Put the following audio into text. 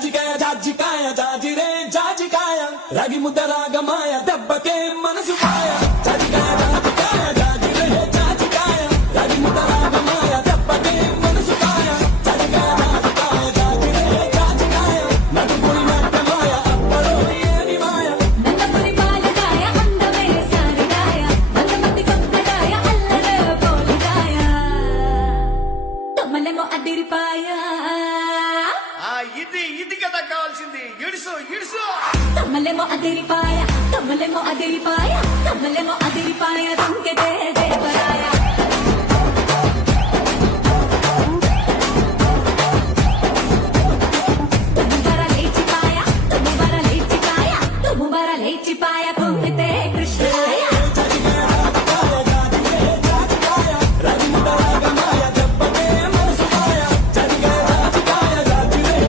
జాజికాయ జాజికాయ జాజిరే జాజికాయ రాగి ముద్ద రాగమాయ దెబ్బకే మనసు పాయ జాజికాయ జాజికాయ జాజిరే జాజికాయ రాగి ముద్ద రాగమాయ దెబ్బకే మనసు పాయ జాజికాయ జాజికాయ జాజిరే జాజికాయ నడుపుని నట్టమాయ అప్పలో ఏమి మాయ నందపురి పాలకాయ అందమే సారిగాయ నందమతి కొత్తగాయ అల్లరే పోలిగాయ తమ్మలేమో అదిరిపాయ ఇది కదా కావాల్సింది. ఇడుసు ఇడుసు తమ్మలేమో అదిరిపాయ తమ్మలేమో అదిరిపాయ తమ్మలేమో అదిరిపాయ దుంకెదే దేవరాయ